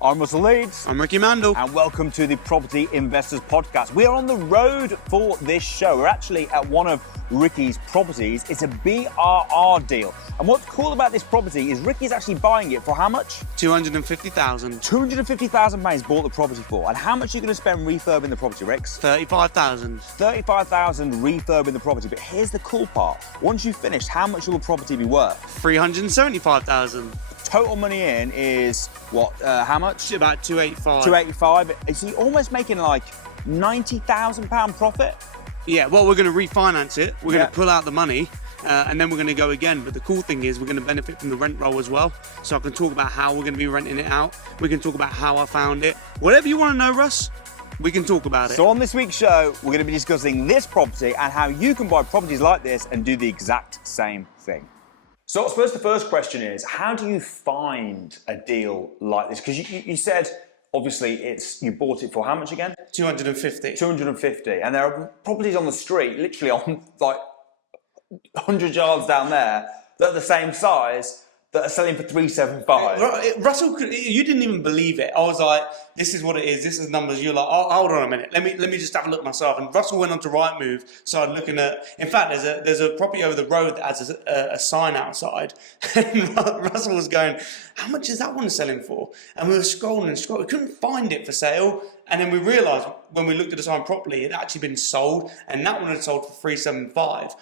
I'm Russell Leeds. I'm Ricky Mandal. And welcome to the Property Investors Podcast. We are on the road for this show. We're actually at one of Ricky's properties. It's a BRR deal. And what's cool about this property is Ricky's actually buying it for how much? £250,000. £250,000 bought the property for. And how much are you going to spend refurbing the property, Ricks? £35,000. £35,000 refurbing the property. But here's the cool part. Once you've finished, how much will the property be worth? £375,000. Total money in is what? How much? About £285,000. £285,000. Is he almost making like £90,000 profit? Yeah, well, we're going to refinance it. We're going to pull out the money. And then we're going to go again. But the cool thing is we're going to benefit from the rent roll as well. So I can talk about how we're going to be renting it out. We can talk about how I found it. Whatever you want to know, Russ, we can talk about it. So on this week's show, we're going to be discussing this property and how you can buy properties like this and do the exact same thing. So I suppose the first question is, how do you find a deal like this? Because you said, obviously, you bought it for how much again? 250. 250. And there are properties on the street, literally on like 100 yards down there, that are the same size, that are selling for 375. Russell, you didn't even believe it. I was like, this is what it is. This is numbers. You're like, oh, hold on a minute. Let me just have a look myself. And Russell went on to Rightmove, started looking at. In fact, there's a property over the road that has a sign outside. And Russell was going, how much is that one selling for? And we were scrolling and scrolling. We couldn't find it for sale. And then we realised when we looked at the sign properly, it had actually been sold, and that one had sold for 375.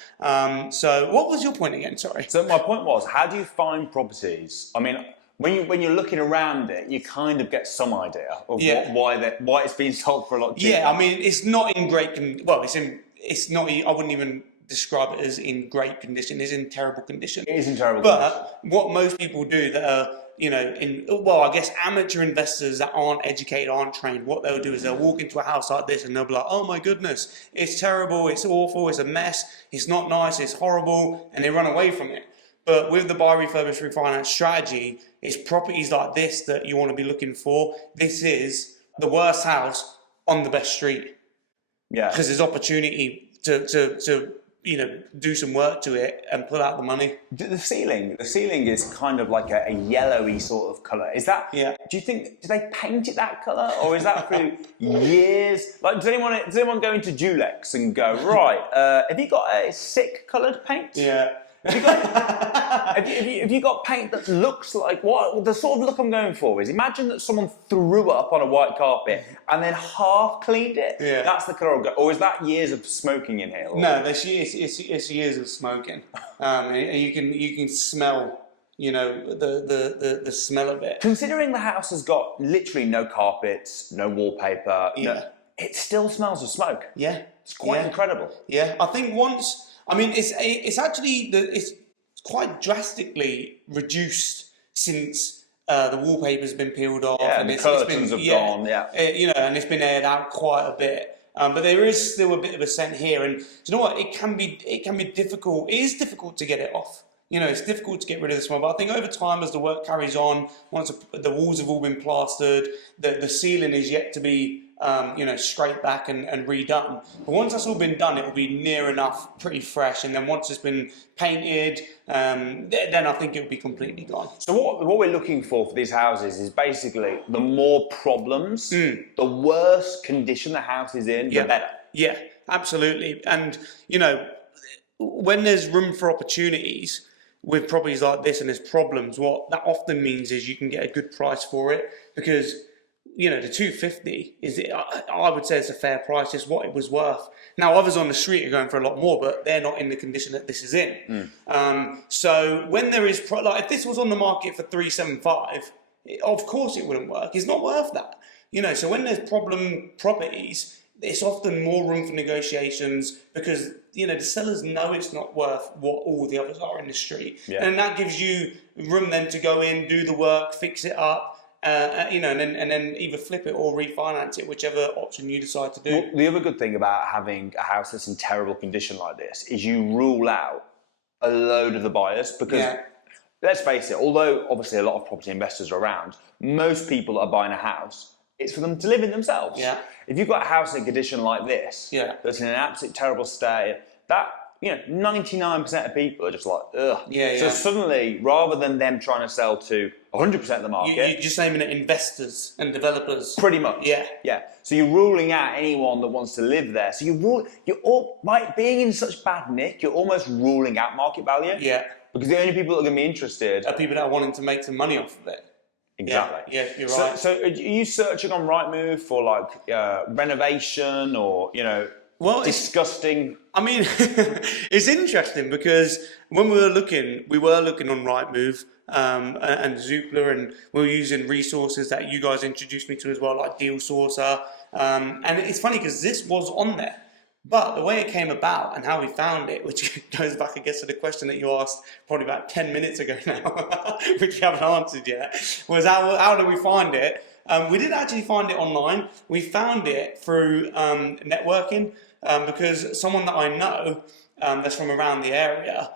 So what was your point again? Sorry. So my point was, how do you find properties? I mean, when you're looking around it, you kind of get some idea of why it's being sold for a lot cheaper. Yeah, I mean, it's not in great it's not. I wouldn't even describe it as in great condition. It's in terrible condition. It is in terrible condition. But what most people do that are, I guess amateur investors that aren't educated, aren't trained, what they'll do is they'll walk into a house like this and they'll be like, oh my goodness, it's terrible, it's awful, it's a mess, it's not nice, it's horrible, and they run away from it. But with the buy, refurbish, refinance strategy, it's properties like this that you want to be looking for. This is the worst house on the best street. Yeah. Because there's opportunity to do some work to it and pull out the money. The ceiling is kind of like a yellowy sort of colour. Is that? Yeah. Do they paint it that colour, or is that through years? Like, does anyone go into Dulex and go, right? Have you got a sick coloured paint? Yeah. Have you got paint that looks like what the sort of look I'm going for is? Imagine that someone threw up on a white carpet and then half cleaned it. Yeah. That's the colour. Or is that years of smoking in here? No, it's years of smoking. And you can smell, the smell of it. Considering the house has got literally no carpets, no wallpaper, it still smells of smoke. Yeah, it's quite incredible. Yeah, I think it's quite drastically reduced since the wallpaper's been peeled off. Yeah, and the curtains have gone. Yeah, and it's been aired out quite a bit. But there is still a bit of a scent here, and do you know what? It can be difficult. It is difficult to get it off. It's difficult to get rid of this one. But I think over time, as the work carries on, once the walls have all been plastered, the ceiling is yet to be straight back and redone. But once that's all been done, it will be near enough, pretty fresh. And then once it's been painted, then I think it will be completely gone. So what we're looking for these houses is basically the more problems, the worse condition the house is in, the better. Yeah, absolutely. And, when there's room for opportunities with properties like this and there's problems, what that often means is you can get a good price for it because the 250 I would say it's a fair price. It's what it was worth. Now others on the street are going for a lot more, but they're not in the condition that this is in. So when there is if this was on the market for 375, of course it wouldn't work. It's not worth that. So when there's problem properties, it's often more room for negotiations because the sellers know it's not worth what all the others are in the street, and that gives you room then to go in, do the work, fix it up. And then either flip it or refinance it, whichever option you decide to do. Well, the other good thing about having a house that's in terrible condition like this is you rule out a load of the buyers because, let's face it, although obviously a lot of property investors are around, most people that are buying a house, it's for them to live in themselves. Yeah. If you've got a house in a condition like this, that's in an absolute terrible state, that 99% of people are just like, ugh. Yeah, So yeah. suddenly, rather than them trying to sell to 100% of the market, You're just aiming at investors and developers. pretty much. Yeah. Yeah. So you're ruling out anyone that wants to live there. So you're all, by being in such bad nick, you're almost ruling out market value. Yeah. Because the only people that are going to be interested Are people that are wanting to make some money off of it. Exactly. Yeah, you're right. So are you searching on Rightmove for like renovation or disgusting? I mean, it's interesting because when we were looking on Rightmove and Zoopla, and we were using resources that you guys introduced me to as well, like Deal Sourcer. And it's funny because this was on there. But the way it came about and how we found it, which goes back, I guess, to the question that you asked probably about 10 minutes ago now, which you haven't answered yet, was how did we find it? We didn't actually find it online. We found it through networking because someone that I know that's from around the area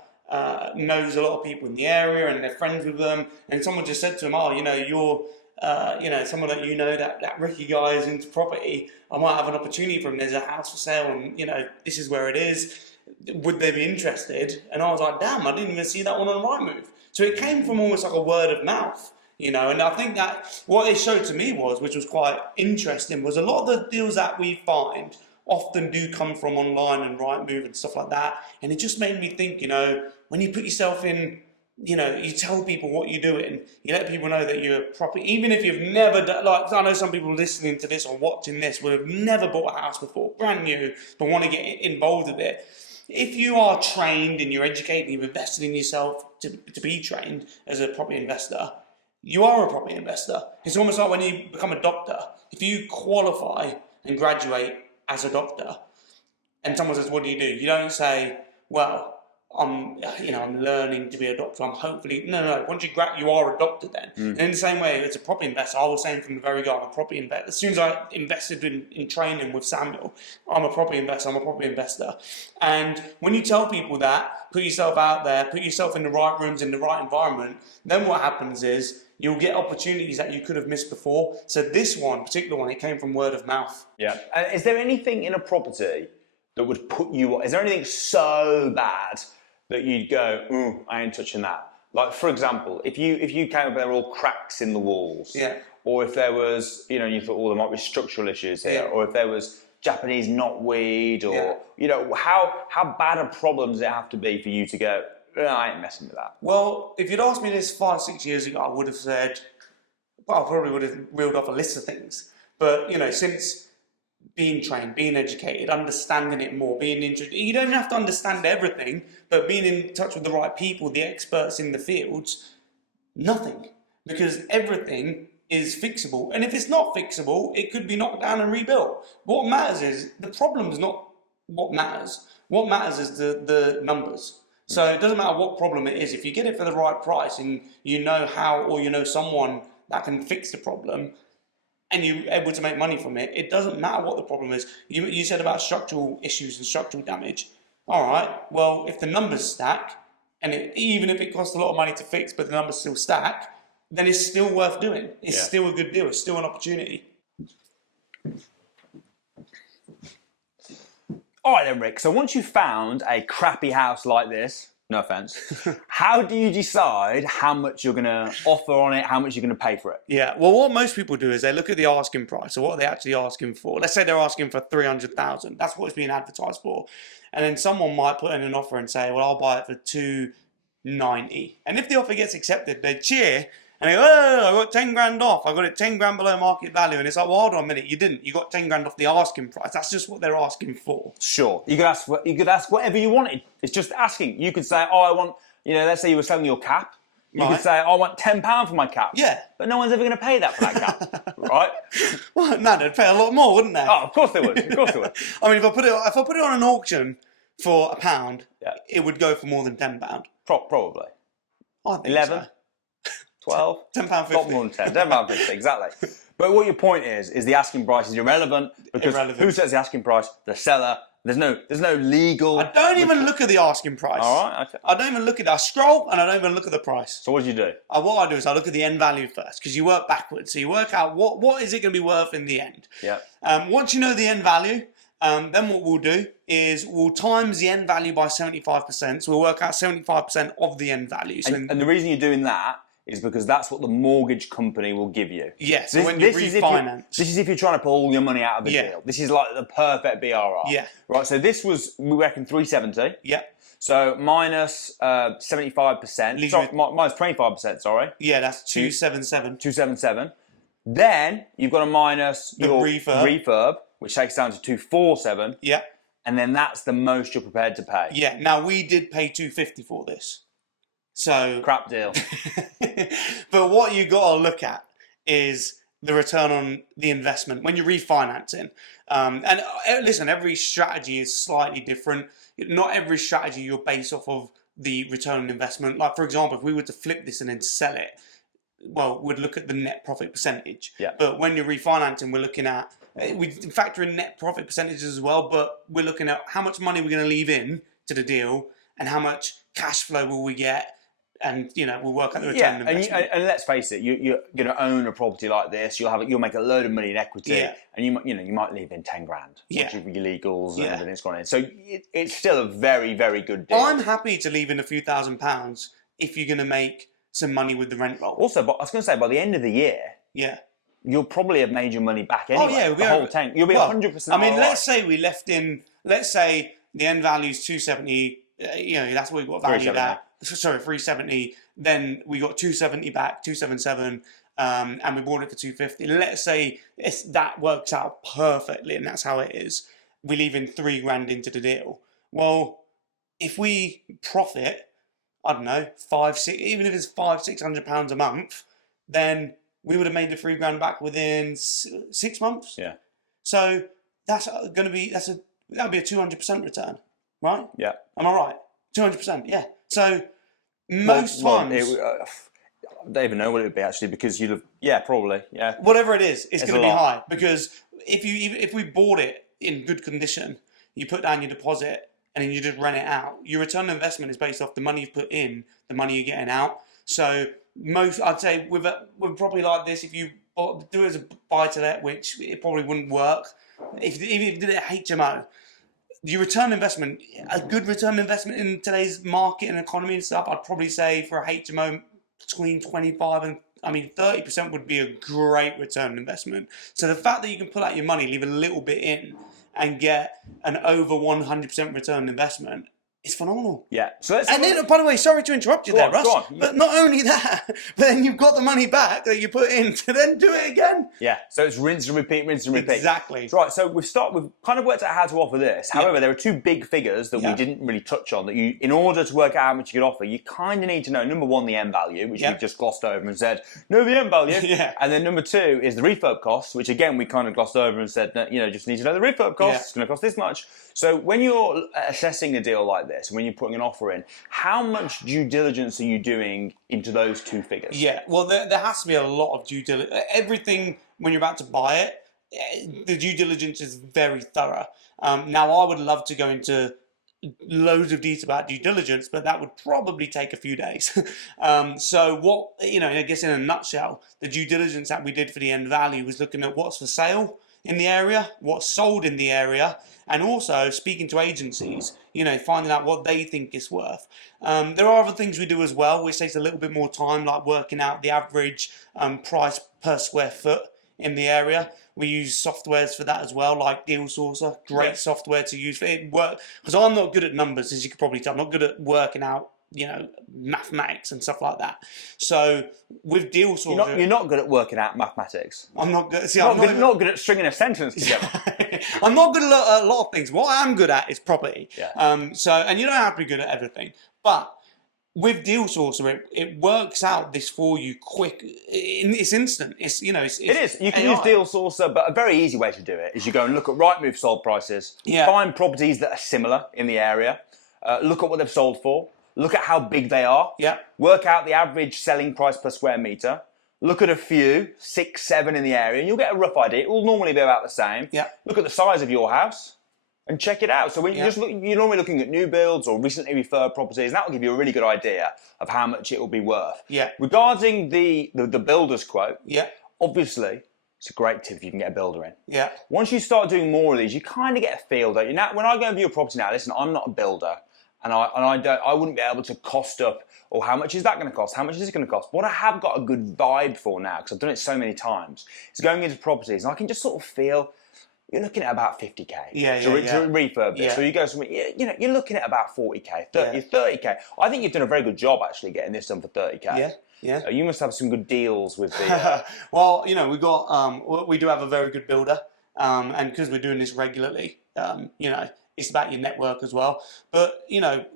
knows a lot of people in the area and they're friends with them. And someone just said to him, oh, you're someone that Ricci guy is into property. I might have an opportunity for him. There's a house for sale, and this is where it is. Would they be interested? And I was like, damn, I didn't even see that one on Rightmove. So it came from almost like a word of mouth, And I think that what it showed to me which was quite interesting, was a lot of the deals that we find often do come from online and Rightmove and stuff like that. And it just made me think, when you put yourself in. You tell people what you're doing. You let people know that you're proper. Even if you've never done, I know some people listening to this or watching this will have never bought a house before, brand new, but want to get involved with it. If you are trained and you're educated, you've invested in yourself to be trained as a property investor, you are a property investor. It's almost like when you become a doctor. If you qualify and graduate as a doctor, and someone says, "What do?" You don't say, "Well, I'm learning to be a doctor. I'm hopefully..." No. Once you are a doctor then. And in the same way, as a property investor, I was saying from the very go, I'm a property investor. As soon as I invested in training with Samuel, I'm a property investor. I'm a property investor. And when you tell people that, put yourself out there, put yourself in the right rooms, in the right environment, then what happens is you'll get opportunities that you could have missed before. So this particular one, it came from word of mouth. Yeah. Is there anything in a property that would put you... Is there anything so bad that you'd go, ooh, I ain't touching that? Like, for example, if you came up and there were all cracks in the walls, or if there was, you thought, there might be structural issues here, or if there was Japanese knotweed, or, how bad a problem does it have to be for you to go, I ain't messing with that? Well, if you'd asked me this 5-6 years ago, I would have said, I probably would have reeled off a list of things. But, since being trained, being educated, understanding it more, being interested. You don't have to understand everything, but being in touch with the right people, the experts in the fields, nothing. Because everything is fixable. And if it's not fixable, it could be knocked down and rebuilt. What matters is, the problem is not what matters. What matters is the numbers. So it doesn't matter what problem it is. If you get it for the right price and you know how, or you know someone that can fix the problem, and you're able to make money from it, it doesn't matter what the problem is. You said about structural issues and structural damage. All right, well, if the numbers stack, and even if it costs a lot of money to fix, but the numbers still stack, then it's still worth doing. It's still a good deal. It's still an opportunity. All right then, Rick. So once you've found a crappy house like this, no offense, how do you decide how much you're going to offer on it, how much you're going to pay for it? Yeah, well, what most people do is they look at the asking price. So what are they actually asking for? Let's say they're asking for 300,000. That's what it's being advertised for. And then someone might put in an offer and say, well, I'll buy it for 290. And if the offer gets accepted, they cheer and they go, oh, I got 10 grand off. I got it 10 grand below market value. And it's like, well, hold on a minute. You didn't. You got 10 grand off the asking price. That's just what they're asking for. Sure. You could ask whatever you wanted. It's just asking. You could say, oh, I want, let's say you were selling your cap. You could say, oh, I want £10 for my cap. Yeah. But no one's ever going to pay that for that cap, right? Well, no, they'd pay a lot more, wouldn't they? Oh, of course they would. Of course they would. I mean, if I put it on an auction for £1, it would go for more than £10. Probably. I think 11, so. 12, £10.50. Not more than 10. £10.50, exactly. But what your point is the asking price is irrelevant because who sets the asking price? The seller. There's no legal. I don't even look at the asking price. All right. Okay. I don't even look at it. I scroll and I don't even look at the price. So what do you do? What I do is I look at the end value first because you work backwards. So you work out what is it going to be worth in the end. Yeah. Once you know the end value, Then what we'll do is we'll times the end value by 75%. So we'll work out 75% of the end value. So And the reason you're doing that is because that's what the mortgage company will give you. yes, so when you refinance. This is if you're trying to pull all your money out of a Yeah. deal. This is like the perfect BRR. Yeah. Right, so this was, we reckon, 370. Yeah. So minus 75%. Leaves Sorry, you minus 25%, sorry. Yeah, that's 277. 277. Then you've got to minus The your refurb. which takes down to 247. Yeah. And then that's the most you're prepared to pay. Yeah. Now we did pay 250 for this. So Crap deal. but what you got to look at is the return on the investment when you're refinancing. And listen, every strategy is slightly different. Not every strategy you're based off of the return on investment. Like, for example, if we were to flip this and then sell it, well, we'd look at the net profit percentage. Yeah. But when you're refinancing, we're looking at, we factor in net profit percentages as well, but we're looking at how much money we're going to leave in to the deal and how much cash flow will we get. And we'll work out the return on investment. And let's face it, you're going to own a property like this. You'll make a load of money in equity, and you might leave in 10 grand. Yeah. Once your legals and everything's gone in. So it's still a very, very good deal. I'm happy to leave in a few £1,000s if you're going to make some money with the rent roll. Also, but I was going to say, by the end of the year, you'll probably have made your money back anyway. Oh yeah, the whole tank. You'll be 100%. I mean, let's say we left in. Let's say the end value is 270. That's what we got valued at. Sorry, 370. Then we got 270 back, 277, and we bought it for 250. Let's say that works out perfectly, and that's how it is. We leave in 3 grand into the deal. Well, if we profit, I don't know, 500, even if it's £500-600 a month, then we would have made the 3 grand back within 6 months. Yeah. So that's going to be that'll be a 200% return, right? Yeah. Am I right? 200%. Yeah. So most times, I don't even know what it would be actually, because you'd have, probably, whatever it is, it's going to be lot. high, because if we bought it in good condition, you put down your deposit and then you just rent it out. Your return on investment is based off the money you've put in, the money you're getting out. So I'd say with property like this, if you do it as a buy to let, which it probably wouldn't work. If you did it at HMO, your return on investment, a good return on investment in today's market and economy and stuff, I'd probably say for a HMO between 25 and 30% would be a great return on investment. So the fact that you can pull out your money, leave a little bit in, and get an over 100% return on investment, it's phenomenal. Yeah. So then, by the way, sorry to interrupt you there, Russ. Go on. But not only that, but then you've got the money back that you put in to then do it again. Yeah. So it's rinse and repeat, rinse and repeat. Exactly. Right. So we've kind of worked out how to offer this. However, there are 2 big figures that we didn't really touch on. That in order to work out how much you could offer, you kind of need to know, number 1, the end value, which we've just glossed over and said, no, the end value. And then number 2 is the refurb costs, which again we kind of glossed over and said, just need to know the refurb costs. It's going to cost this much. So when you're assessing a deal like this, when you're putting an offer in, how much due diligence are you doing into those 2 figures? Yeah, well, there has to be a lot of due diligence. Everything, when you're about to buy it, the due diligence is very thorough. Now, I would love to go into loads of detail about due diligence, but that would probably take a few days. So what, I guess in a nutshell, the due diligence that we did for the end value was looking at what's for sale in the area, what's sold in the area, and also speaking to agencies, finding out what they think it's worth. There are other things we do as well, which takes a little bit more time, like working out the average price per square foot in the area. We use softwares for that as well, like Deal Sourcer, great software to use for it. Because I'm not good at numbers, as you can probably tell. I'm not good at working out, mathematics and stuff like that. So with Deal Sourcer, You're not good at working out mathematics. I'm not good. See, not good at stringing a sentence together. I'm not good at a lot of things. What I am good at is property. Yeah. And you don't have to be good at everything, but with Deal Sourcer, it works out this for you quick. It's instant. It is. You can use Deal Sourcer, but a very easy way to do it is you go and look at Rightmove sold prices, find properties that are similar in the area, look at what they've sold for, look at how big they are, work out the average selling price per square metre, look at a few, 6, 7 in the area, and you'll get a rough idea. It will normally be about the same. Look at the size of your house and check it out. So when you're normally looking at new builds or recently refurbed properties, and that will give you a really good idea of how much it will be worth. Regarding the builder's quote, obviously, It's a great tip if you can get a builder in. Yeah. Once you start doing more of these, you kind of get a feel, don't you? Now, when I go and view a property now, listen, I'm not a builder, and I wouldn't be able to cost up, or how much is that going to cost? How much is it going to cost? What I have got a good vibe for now, because I've done it so many times, is going into properties, and I can just sort of feel, you're looking at about 50k to refurb this. So you go somewhere, you're looking at about 40k, 30k. I think you've done a very good job actually getting this done for 30k. Yeah. You must have some good deals with the. Well, we do have a very good builder, and because we're doing this regularly, it's about your network as well. But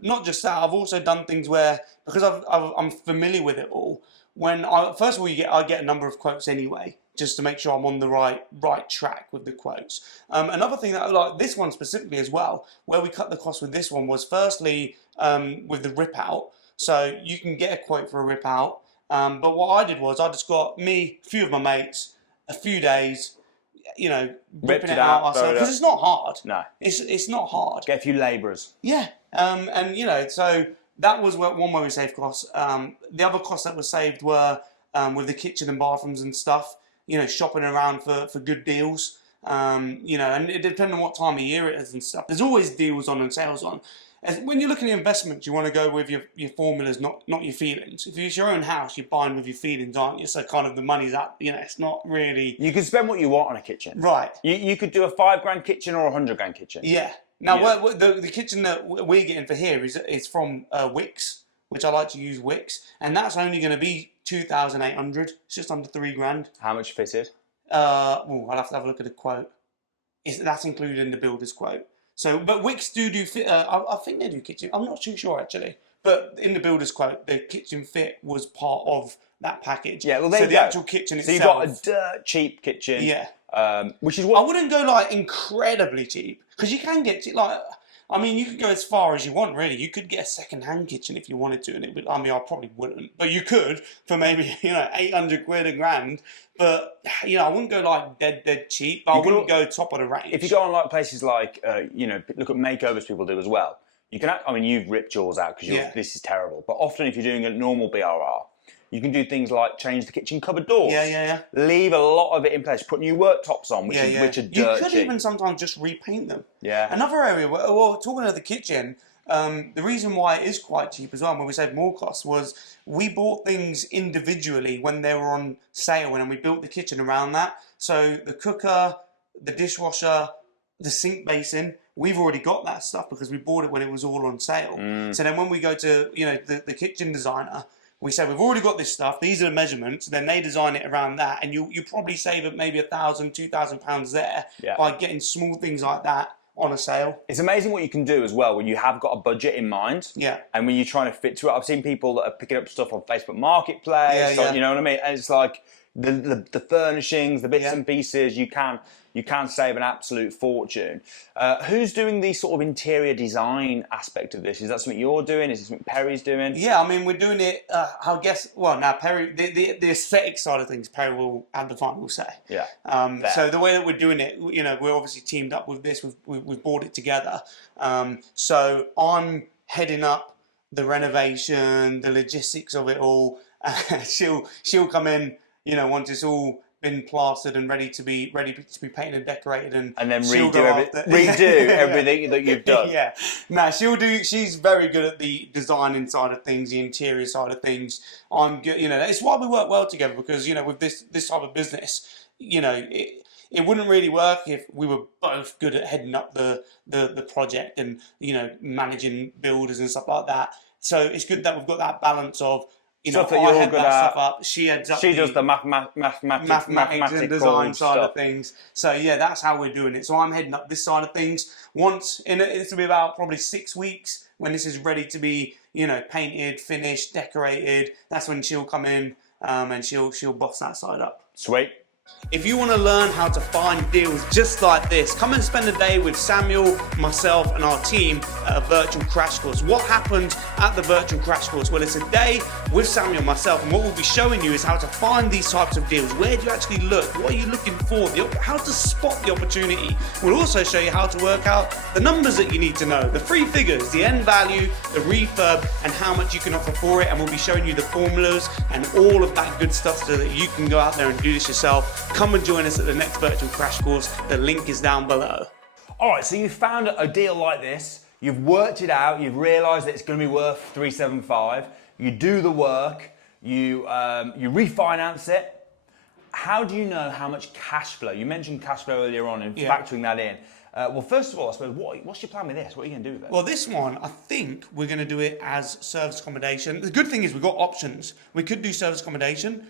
not just that. I've also done things where, because I'm familiar with it all. First of all, I get a number of quotes anyway, just to make sure I'm on the right track with the quotes. Another thing that, like this one specifically as well, where we cut the cost with this one was firstly with the rip out. So you can get a quote for a rip out. But what I did was I just got a few of my mates, a few days, ripping it out ourselves, because it's not hard. No, it's not hard. Get a few labourers. Yeah, so that was one way we saved costs. The other costs that were saved were with the kitchen and bathrooms and stuff. Shopping around for good deals. And it depends on what time of year it is and stuff. There's always deals on and sales on. When you're looking at investments, you want to go with your formulas, not your feelings. If it's your own house, you're buying with your feelings, aren't you? So kind of the money's up, it's not really... You can spend what you want on a kitchen. Right. You could do a $5,000 kitchen or a $100,000 kitchen. Yeah. Now, the kitchen that we're getting for here is from Wix, which I like to use Wix, and that's only going to be 2,800. It's just under $3,000. How much fitted? I'll have to have a look at the quote. That's included in the builder's quote. So, but Wix do fit. I think they do kitchen. I'm not too sure actually. But in the builder's quote, the kitchen fit was part of that package. Yeah, well, the actual kitchen itself. So you got a dirt cheap kitchen. Yeah. Which is what I wouldn't go incredibly cheap, because you can get you could go as far as you want really. You could get a second-hand kitchen if you wanted to, and I probably wouldn't, but you could for maybe 800 quid, $1,000. But I wouldn't go dead cheap. But I wouldn't go top of the range. If you go on places like look at makeovers people do as well. You can. You've ripped yours out because this is terrible. But often if you're doing a normal BRR, you can do things like change the kitchen cupboard doors. Yeah. Leave a lot of it in place. Put new worktops on, which are dirt cheap. You could even sometimes just repaint them. Yeah. Another area, talking about the kitchen, the reason why it is quite cheap as well, when we save more costs, was we bought things individually when they were on sale, and we built the kitchen around that. So the cooker, the dishwasher, the sink basin, we've already got that stuff because we bought it when it was all on sale. So then when we go to the kitchen designer, we say we've already got this stuff. These are the measurements. Then they design it around that, and you probably save maybe £1,000, £2,000 there by getting small things like that on a sale. It's amazing what you can do as well when you have got a budget in mind. Yeah. And when you're trying to fit to it. I've seen people that are picking up stuff on Facebook Marketplace. You know what I mean? And it's like the furnishings, the bits and pieces. You can save an absolute fortune. Who's doing the sort of interior design aspect of this? Is that something you're doing? Is it something Perry's doing? Yeah, we're doing it, I guess, Perry, the aesthetic side of things, Perry will have the final say. Yeah. So the way that we're doing it, we're obviously teamed up with this, we've brought it together. So I'm heading up the renovation, the logistics of it all. She'll come in, once it's all been plastered and ready to be painted and decorated, and then redo everything that you've done. Yeah, she'll do. She's very good at the designing side of things, the interior side of things. I'm good. It's why we work well together, because with this type of business, it wouldn't really work if we were both good at heading up the project and managing builders and stuff like that. So it's good that we've got that balance of. Stuff that I you're head good that at. stuff up. She heads up. She does the mathematics and design side of things. So that's how we're doing it. So I'm heading up this side of things. It'll be about probably 6 weeks when this is ready to be, painted, finished, decorated. That's when she'll come in and she'll boss that side up. Sweet. If you want to learn how to find deals just like this, come and spend a day with Samuel, myself and our team at a virtual crash course. What happens at the virtual crash course? Well, it's a day with Samuel and myself, and what we'll be showing you is how to find these types of deals. Where do you actually look? What are you looking for? How to spot the opportunity. We'll also show you how to work out the numbers that you need to know, the 3 figures, the end value, the refurb, and how much you can offer for it. And we'll be showing you the formulas and all of that good stuff so that you can go out there and do this yourself come and join us at the next virtual crash course. The link is down below. All right, so you found a deal like this, you've worked it out, you've realised that it's going to be worth 375, you do the work, you refinance it. How do you know how much cash flow? You mentioned cash flow earlier on and factoring that in. Well, first of all, I suppose, what's your plan with this? What are you going to do with it? Well, this one, I think we're going to do it as service accommodation. The good thing is we've got options. We could do service accommodation.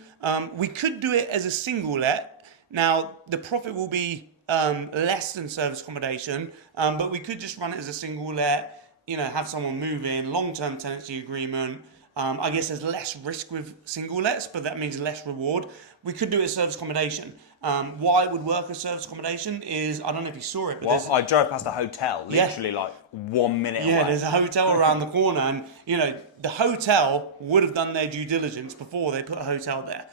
We could do it as a single let. Now, the profit will be less than service accommodation, but we could just run it as a single let, have someone move in, long-term tenancy agreement. I guess there's less risk with single lets, but that means less reward. We could do it as service accommodation. Why it would work as service accommodation is, I don't know if you saw it, but I drove past a hotel, literally like 1 minute away. Yeah, there's a hotel around the corner, and the hotel would have done their due diligence before they put a hotel there.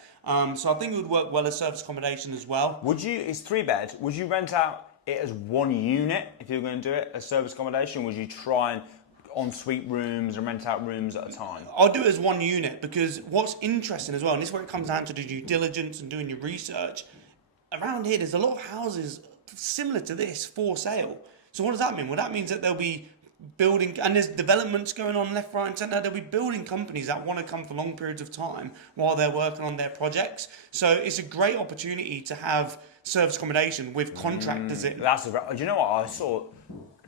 So I think it would work well as service accommodation as well. It's 3 bed, would you rent out it as 1 unit if you were going to do it as service accommodation? Would you try and ensuite rooms and rent out rooms at a time? I'll do it as 1 unit, because what's interesting as well, and this is where it comes down to the due diligence and doing your research, around here there's a lot of houses similar to this for sale. So what does that mean? Well, that means that there'll be building, and there's developments going on left, right and centre. There'll be building companies that want to come for long periods of time while they're working on their projects. So it's a great opportunity to have service accommodation with contractors in. Do you know what? I saw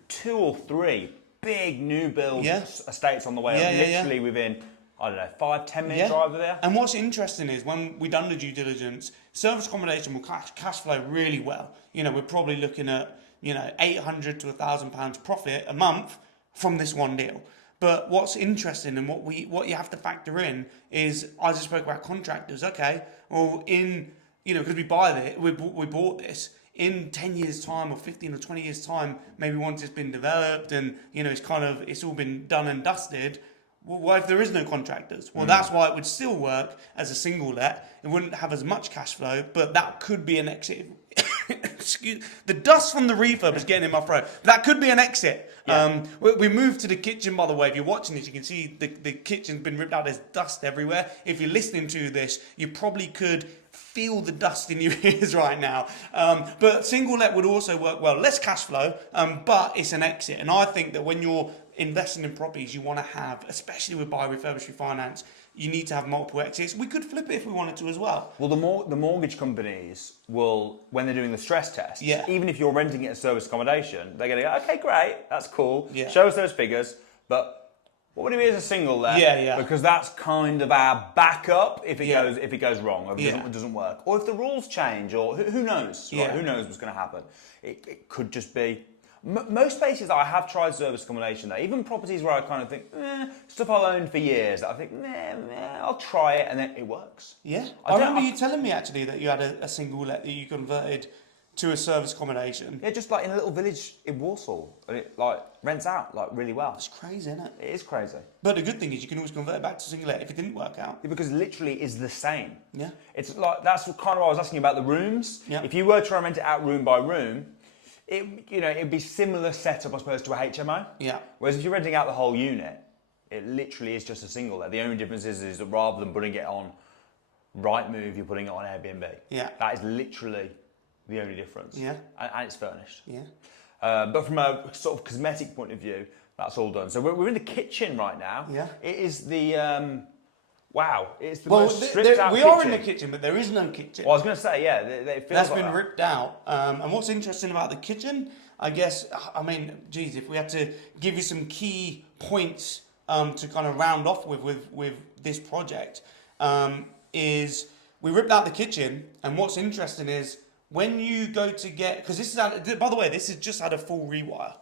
2 or 3 big new build estates on the way up, literally within, I don't know, 5-10 minute drive there. And what's interesting is when we done the due diligence, service accommodation will cash flow really well. We're probably looking at £800 to £1,000 profit a month from this one deal. But what's interesting and what you have to factor in is, I just spoke about contractors. Okay, well, because we bought this. In 10 years' time or 15 or 20 years' time, maybe once it's been developed and it's all been done and dusted, well, what if there is no contractors? Well, that's why it would still work as a single let. It wouldn't have as much cash flow, but that could be an exit. The dust from the refurb is getting in my throat. That could be an exit. We moved to the kitchen, by the way. If you're watching this, you can see the kitchen's been ripped out. There's dust everywhere. If you're listening to this, you probably could feel the dust in your ears right now. But single let would also work well. Less cash flow, but it's an exit. And I think that when you're investing in properties, you want to have, especially with buy, refurbish, refinance, you need to have multiple exits. We could flip it if we wanted to as well. Well, the mortgage companies will, when they're doing the stress test, even if you're renting it as service accommodation, they're going to go, okay, great, that's cool, show us those figures, but what would it be as a single let? Because that's kind of our backup if it goes wrong, or if it doesn't work, or if the rules change, or who knows? Right? Who knows what's going to happen? It could just be. Most places I have tried service accommodation there, even properties where I kind of think, stuff I've owned for years, that I think, I'll try it, and then it works. Yeah, I remember you telling me actually that you had a single let that you converted to a service accommodation. Yeah, just like in a little village in Warsaw, and it rents out really well. It's crazy, isn't it? It is crazy. But the good thing is you can always convert it back to single let if it didn't work out. Yeah, because literally is the same. Yeah. It's like, that's kind of what I was asking about the rooms. Yeah. If you were trying to rent it out room by room, it'd be similar setup, I suppose, to a HMO. Yeah. Whereas if you're renting out the whole unit, it literally is just a single let. The only difference is that rather than putting it on Rightmove, you're putting it on Airbnb. Yeah. That is literally the only difference. Yeah. And it's furnished. Yeah. But from a sort of cosmetic point of view, that's all done. So we're in the kitchen right now. Yeah. It is the it's the most stripped out we kitchen. are in the kitchen, but there is no kitchen. Well, I was going to say, it feels That's like been that. ripped out. And what's interesting about the kitchen, I guess, if we had to give you some key points to kind of round off with this project, is we ripped out the kitchen, and what's interesting is when you go to get, because this has just had a full rewire.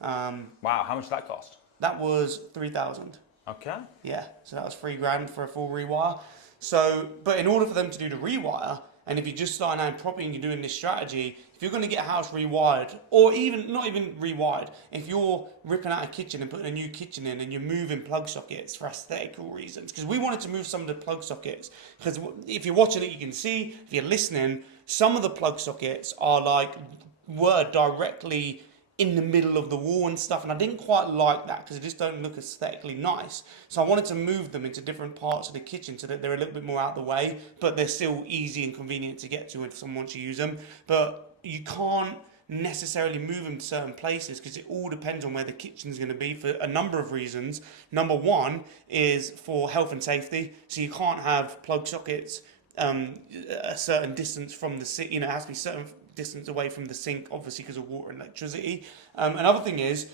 Wow, how much did that cost? That was 3,000. Okay. Yeah, so that was $3,000 for a full rewire. So, but in order for them to do the rewire, and if you're just starting out in property and you're doing this strategy, if you're going to get a house rewired, or not even rewired, if you're ripping out a kitchen and putting a new kitchen in and you're moving plug sockets for aesthetical reasons, because we wanted to move some of the plug sockets, because if you're watching it, you can see, if you're listening, some of the plug sockets were directly in the middle of the wall and stuff, and I didn't quite like that because they just don't look aesthetically nice. So I wanted to move them into different parts of the kitchen so that they're a little bit more out of the way, but they're still easy and convenient to get to if someone wants to use them. But you can't necessarily move them to certain places because it all depends on where the kitchen's going to be for a number of reasons. Number one is for health and safety, so you can't have plug sockets a certain distance from the sink. It has to be certain distance away from the sink, obviously because of water and electricity. Another thing is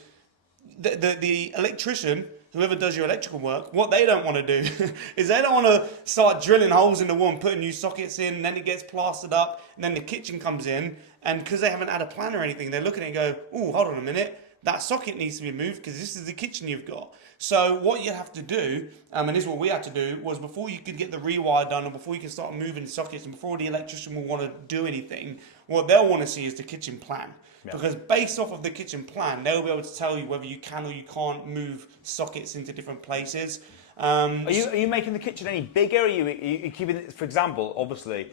the electrician, whoever does your electrical work, what they don't want to do is they don't want to start drilling holes in the wall and putting new sockets in, and then it gets plastered up, and then the kitchen comes in, and because they haven't had a plan or anything, they're looking at it and go, oh, hold on a minute, that socket needs to be moved because this is the kitchen you've got. So what you have to do, and this is what we had to do, was before you could get the rewire done, or before you can start moving sockets, and before the electrician will want to do anything, what they'll want to see is the kitchen plan. Yeah. Because based off of the kitchen plan, they'll be able to tell you whether you can or you can't move sockets into different places. Are you making the kitchen any bigger? Are you keeping it, for example, obviously,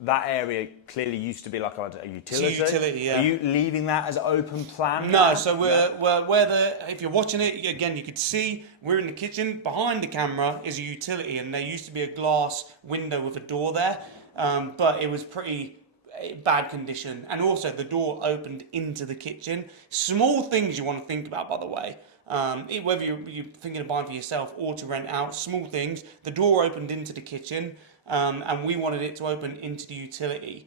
that area clearly used to be like a utility. It's a utility, yeah. Are you leaving that as an open plan? No, so if you're watching it, again, you could see we're in the kitchen. Behind the camera is a utility, and there used to be a glass window with a door there, but it was pretty bad condition. And also the door opened into the kitchen. Small things you want to think about, by the way. Whether you're thinking of buying for yourself or to rent out, small things. The door opened into the kitchen. And we wanted it to open into the utility,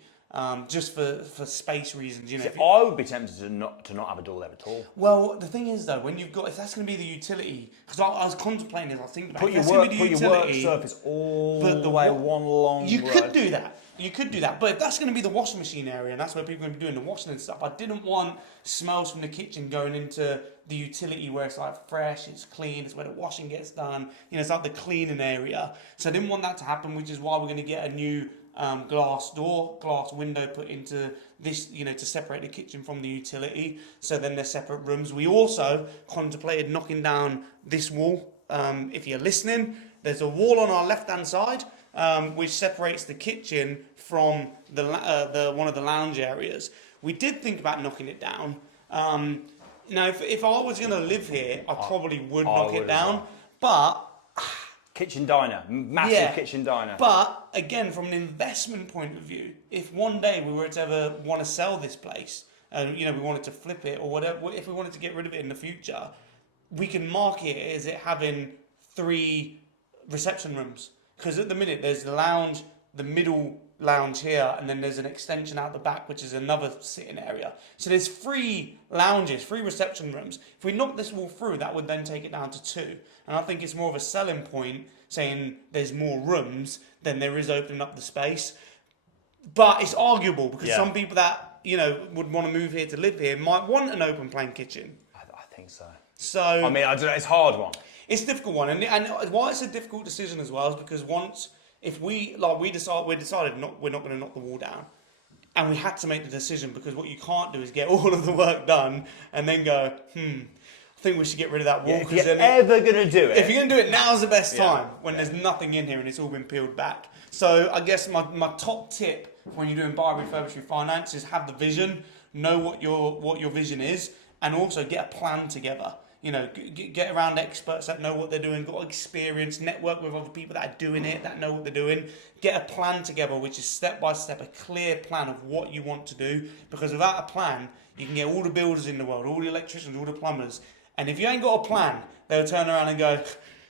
just for space reasons. See, I would be tempted to not have a door there at all. Well, the thing is though, when you've got, if that's going to be the utility, because I was contemplating this, I was thinking about put your work surface all the way one long. You could do that. You could do that, but if that's going to be the washing machine area and that's where people are going to be doing the washing and stuff, I didn't want smells from the kitchen going into the utility where it's like fresh, it's clean, it's where the washing gets done. It's like the cleaning area. So I didn't want that to happen, which is why we're going to get a new glass window put into this, to separate the kitchen from the utility. So then they're separate rooms. We also contemplated knocking down this wall. If you're listening, there's a wall on our left-hand side. Which separates the kitchen from the one of the lounge areas. We did think about knocking it down. Now, if I was going to live here, I probably would knock it down. But kitchen diner, massive kitchen diner. But again, from an investment point of view, if one day we were to ever want to sell this place, and we wanted to flip it or whatever, if we wanted to get rid of it in the future, we can market it as it having 3 reception rooms. Because at the minute there's the lounge, the middle lounge here, and then there's an extension out the back, which is another sitting area. So there's 3 lounges, 3 reception rooms. If we knock this wall through, that would then take it down to 2. And I think it's more of a selling point saying there's more rooms than there is opening up the space. But it's arguable because some people that, would want to move here to live here might want an open plan kitchen. I think so. So I mean, I don't know, it's a hard one. It's a difficult one, and why it's a difficult decision as well is because we're not going to knock the wall down, and we had to make the decision because what you can't do is get all of the work done and then go, I think we should get rid of that wall. If you're ever going to do it, if you're going to do it, now's the best time when there's nothing in here and it's all been peeled back. So I guess my top tip when you're doing buy, refurbish, refinance is have the vision, know what your vision is, and also get a plan together. Get around experts that know what they're doing, got experience, network with other people that are doing it, that know what they're doing. Get a plan together, which is step by step, a clear plan of what you want to do. Because without a plan, you can get all the builders in the world, all the electricians, all the plumbers. And if you ain't got a plan, they'll turn around and go,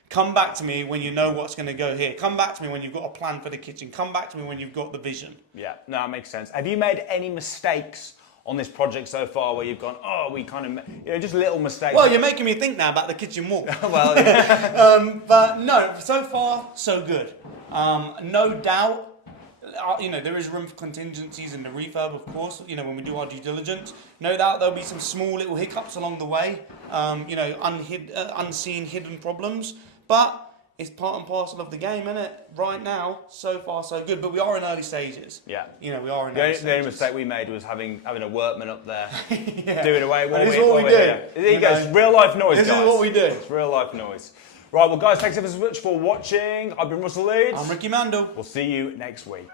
come back to me when you know what's going to go here. Come back to me when you've got a plan for the kitchen. Come back to me when you've got the vision. Yeah, no, that makes sense. Have you made any mistakes on this project so far where you've gone, we kind of, just little mistakes? Well, you're making me think now about the kitchen wall. Well, yeah. But no, so far, so good. No doubt, there is room for contingencies in the refurb, of course, when we do our due diligence. No doubt there'll be some small little hiccups along the way, unseen, hidden problems. But it's part and parcel of the game, isn't it? Right now, so far so good, but we are in early stages. Yeah. We are in early stages. The only mistake we made was having a workman up there doing away. This is what we do. There you go. It's real life noise, guys. This is what we do. It's real life noise. Right, well, guys, thanks ever so much for watching. I've been Russell Leeds. I'm Ricky Mandal. We'll see you next week.